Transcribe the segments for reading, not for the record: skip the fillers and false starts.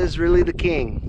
is really the king.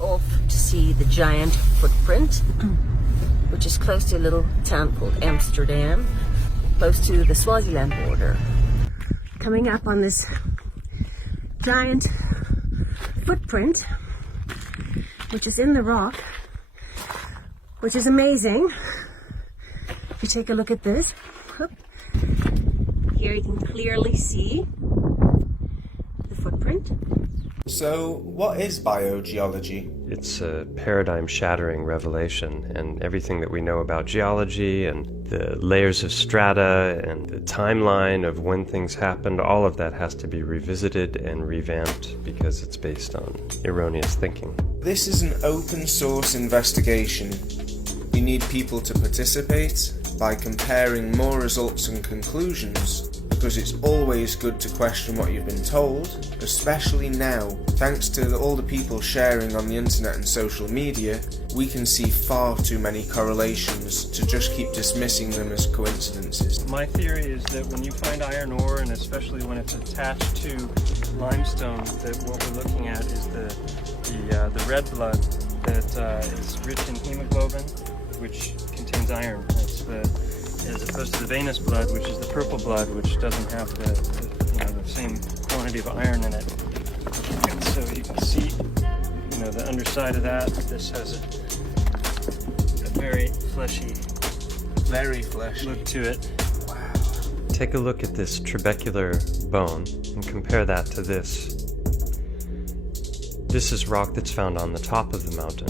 Off to see the giant footprint, which is close to a little town called Amsterdam, close to the Swaziland border. Coming up on this giant footprint, which is in the rock, which is amazing. If you take a look at this, here you can clearly see the footprint. So, what is biogeology? It's a paradigm-shattering revelation, and everything that we know about geology and the layers of strata and the timeline of when things happened, all of that has to be revisited and revamped because it's based on erroneous thinking. This is an open source investigation. You need people to participate by comparing more results and conclusions, because it's always good to question what you've been told, especially now. Thanks to all the people sharing on the internet and social media, we can see far too many correlations to just keep dismissing them as coincidences. My theory is that when you find iron ore, and especially when it's attached to limestone, that what we're looking at is the red blood that is rich in hemoglobin, which contains iron. As opposed to the venous blood, which is the purple blood, which doesn't have the same quantity of iron in it. And so you can see, the underside of that. This has a very fleshy look to it. Wow. Take a look at this trabecular bone and compare that to this. This is rock that's found on the top of the mountain.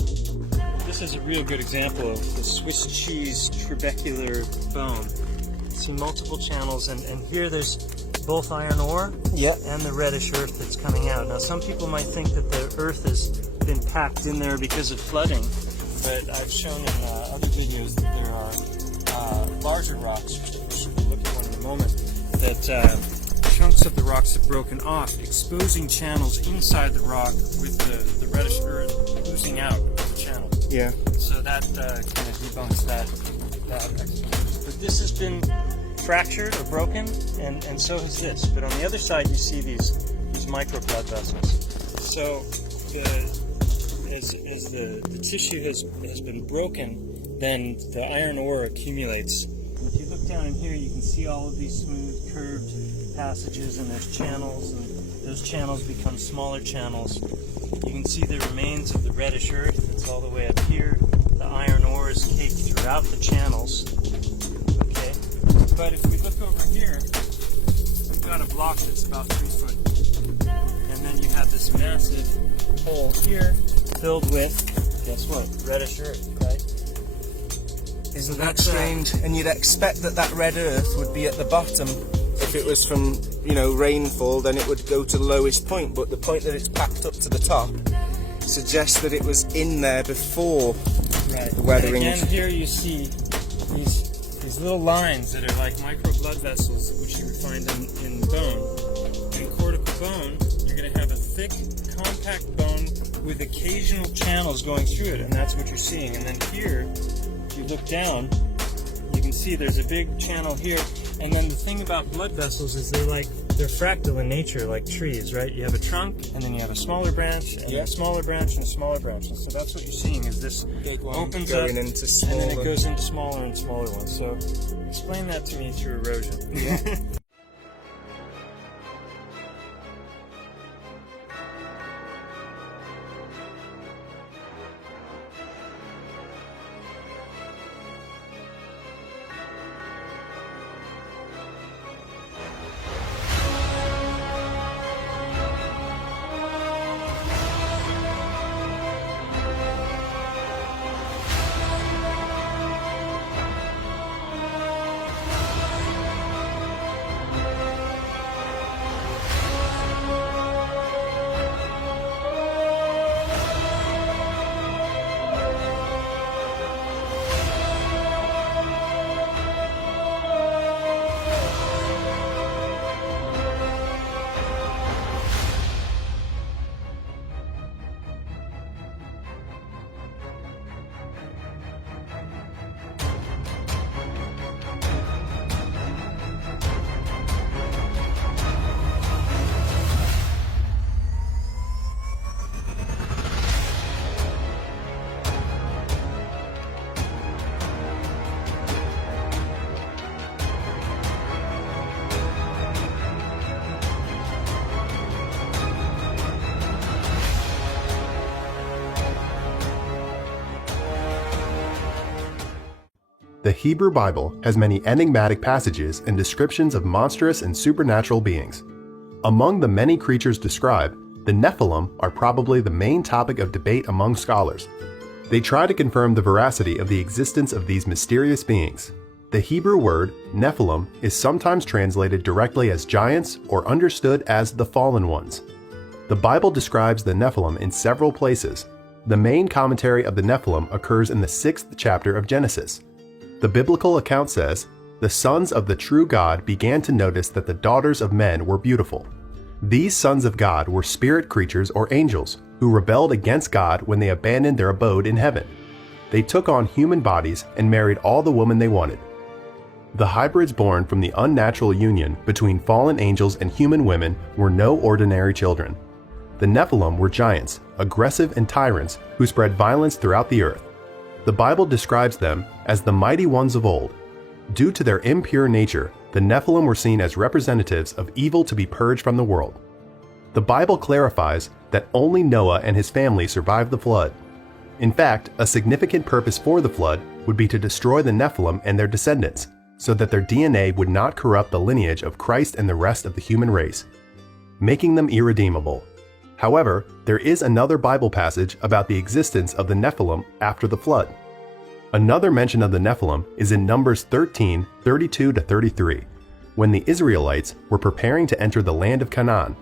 This is a real good example of the Swiss cheese trabecular bone. See multiple channels, and here there's both iron ore and the reddish earth that's coming out. Now some people might think that the earth has been packed in there because of flooding, but I've shown in other videos that there are larger rocks, which we'll look at one in a moment, that chunks of the rocks have broken off, exposing channels inside the rock with the reddish earth oozing out of the channel. Yeah. So that kind of debunks that explanation. But this has been fractured or broken, and so has this. But on the other side, you see these micro blood vessels. So as the tissue has been broken, then the iron ore accumulates. And if you look down in here, you can see all of these smooth, curved passages, and there's channels, and those channels become smaller channels. You can see the remains of the reddish earth that's all the way up here. The iron ore is caked throughout the channels. Okay, but if we look over here, we've got a block that's about 3 foot. And then you have this massive hole here filled with, guess what, reddish earth, right? Isn't that strange? And you'd expect that red earth would be at the bottom. If it was from, rainfall, then it would go to the lowest point, but the point that it's packed up to the top suggests that it was in there before Right. The weathering. And again, here you see these little lines that are like micro blood vessels, which you find in bone. In cortical bone, you're going to have a thick, compact bone with occasional channels going through it, and that's what you're seeing. And then here, if you look down, you can see there's a big channel here. And then the thing about blood vessels is they're fractal in nature, like trees, right? You have a trunk, and then you have a smaller branch, and a smaller branch, and a smaller branch. And so that's what you're seeing, is this Big one opens going up, into and then it smaller. goes into smaller and smaller ones. So explain that to me through erosion. Yeah. The Hebrew Bible has many enigmatic passages and descriptions of monstrous and supernatural beings. Among the many creatures described, the Nephilim are probably the main topic of debate among scholars. They try to confirm the veracity of the existence of these mysterious beings. The Hebrew word Nephilim is sometimes translated directly as giants or understood as the fallen ones. The Bible describes the Nephilim in several places. The main commentary of the Nephilim occurs in the 6th chapter of Genesis. The biblical account says, "The sons of the true God began to notice that the daughters of men were beautiful." These sons of God were spirit creatures or angels who rebelled against God when they abandoned their abode in heaven. They took on human bodies and married all the women they wanted. The hybrids born from the unnatural union between fallen angels and human women were no ordinary children. The Nephilim were giants, aggressive and tyrants who spread violence throughout the earth. The Bible describes them as the mighty ones of old. Due to their impure nature, the Nephilim were seen as representatives of evil to be purged from the world. The Bible clarifies that only Noah and his family survived the flood. In fact, a significant purpose for the flood would be to destroy the Nephilim and their descendants, so that their DNA would not corrupt the lineage of Christ and the rest of the human race, making them irredeemable. However, there is another Bible passage about the existence of the Nephilim after the flood. Another mention of the Nephilim is in Numbers 13, 32-33, when the Israelites were preparing to enter the land of Canaan.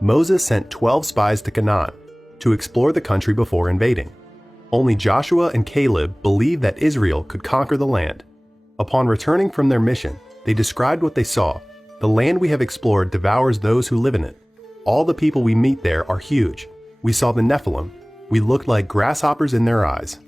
Moses sent 12 spies to Canaan to explore the country before invading. Only Joshua and Caleb believed that Israel could conquer the land. Upon returning from their mission, they described what they saw. "The land we have explored devours those who live in it. All the people we meet there are huge. We saw the Nephilim. We looked like grasshoppers in their eyes."